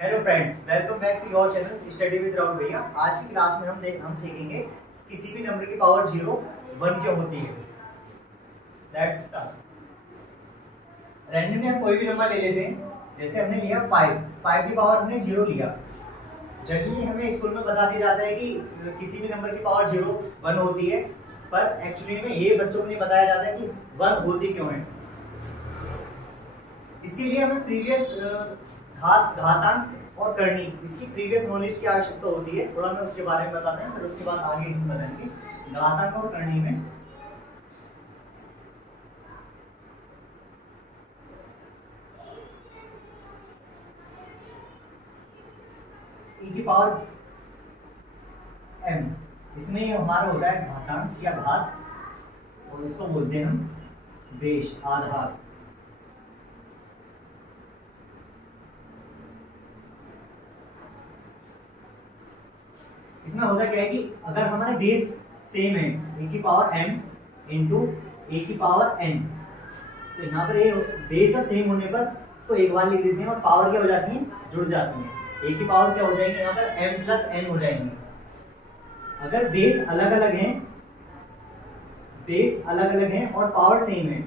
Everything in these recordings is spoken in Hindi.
Hello friends, welcome back to your channel study with Rahul भैया। आज की क्लास में हम सीखेंगे किसी भी नंबर की पावर 0 1 क्यों होती है। Let's start. रैंडमली हम कोई भी नंबर ले लेते हैं। जैसे हमने लिया 5 की पावर हमने 0 लिया। जनरली हमें स्कूल में बता दिया जाता है कि किसी भी नंबर की पावर 0 1 होती है, पर एक्चुअली में ये बच्चों को नहीं बताया जाता है कि 1 होती क्यों है। इसके लिए हमें प्रीवियस घातांक और करनी, इसकी प्रीवियस नॉलेज की आवश्यकता होती है। थोड़ा मैं उसके बारे में बताते हैं, फिर उसके बाद आगे हम बताएंगे घातांक और करनी में। e की पावर m, इसमें ये हमारा होता है घातांक या घात, और इसको बोलते हैं हम बेस, आधार। इसमें होता क्या है कि अगर हमारा बेस सेम है ए की पावर m इंटू ए की पावर n, तो यहाँ पर ये बेस और सेम होने पर इसको एक बार लिख देते हैं और पावर क्या हो जाती है, जुड़ जाती है। ए की पावर क्या हो जाएगी यहाँ पर m प्लस n हो जाएंगी। अगर बेस अलग अलग हैं और पावर सेम है,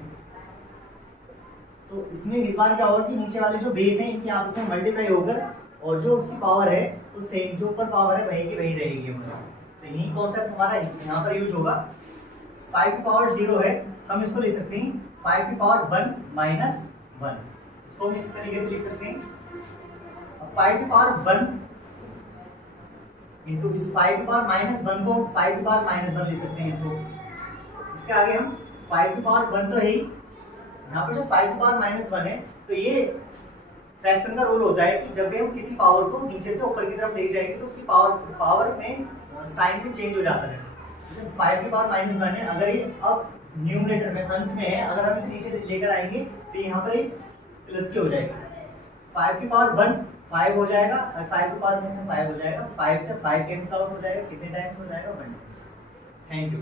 तो इसमें इस बार क्या होगा कि नीचे वाले जो बेस हैं इनकी आपस में मल्टीप्लाई होकर और जो उसकी पावर है तो सेम, जो ऊपर पावर है वही की वही रहेगी हमारा। तो यही कॉन्सेप्ट हमारा यहाँ पर यूज होगा। 5 की पावर 0 है, हम इसको लिख सकते हैं 5 की पावर 1 माइनस 1। इसको हम इस तरीके से लिख सकते हैं। 5 की पावर 1 इंटू इस 5 की पावर माइनस 1 को 5 की पावर माइनस 1 लिख सकते हैं इसको। इसके आगे हम 5 की पावर 1 तो है ही, यहाँ पर जो 5 की पावर माइनस 1 है, तो ये फ्रैक्शन का रूल होता है कि जब भी हम किसी पावर को नीचे से ऊपर की तरफ ले जाएंगे तो उसकी पावर में साइन भी चेंज हो जाता है। जैसे 5 की पावर माइनस 1 है, अगर ये अब न्यूमरेटर में अंश में है, अगर हम इसे नीचे लेकर आएंगे तो यहाँ पर एक प्लस की हो जाएगी। 5 की पावर 1 5 हो जाएगा, और 5 की पावर 1 5 हो जाएगा। 5 से 5 कैंसिल आउट हो जाएगा, कितने टाइम्स हो जाएगा, 1। Thank you.